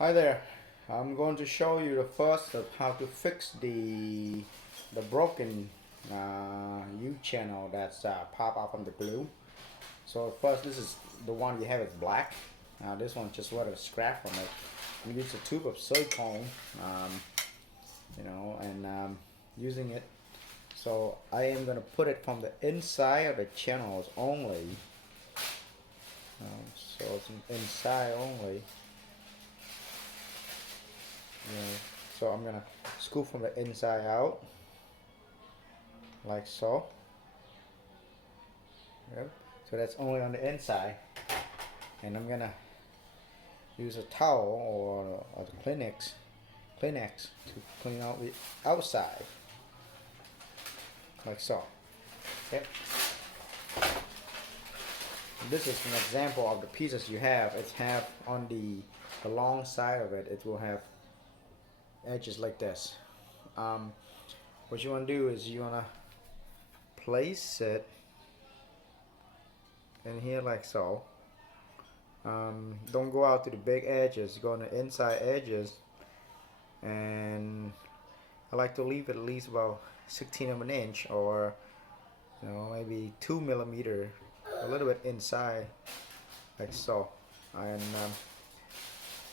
Hi there. I'm going to show you the first of how to fix the broken U channel that's pop up on the glue. So first, this is the one you have is black. This one just got a scrap from it. I'm using a tube of silicone, um, and using it. So I am going to put it from the inside of the channels only. So it's inside only. So I'm gonna scoop from the inside out, like so. Yep. So that's only on the inside, and I'm gonna use a towel or the Kleenex to clean out the outside, like so. Okay. This is an example of the pieces you have. It's have on the long side of it. It will have edges like this. What you want to do is you want to place it in here like so. Don't go out to the big edges, go on the inside edges, and I like to leave it at least about 16 of an inch, or maybe 2 millimeter, a little bit inside like so, and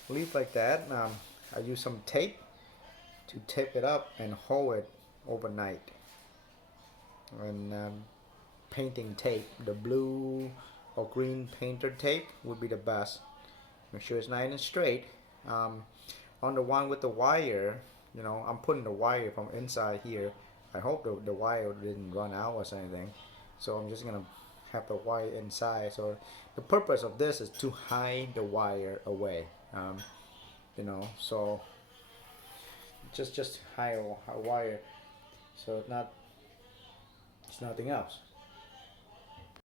leave like that. I use some tape to tape it up and hold it overnight, and painting tape, the blue or green painter tape would be the best. Make sure it's nice and straight. On the one with the wire, I'm putting the wire from inside here. I hope the wire didn't run out or anything. So I'm just gonna have the wire inside. So the purpose of this is to hide the wire away. So just hide a wire. So it's nothing else.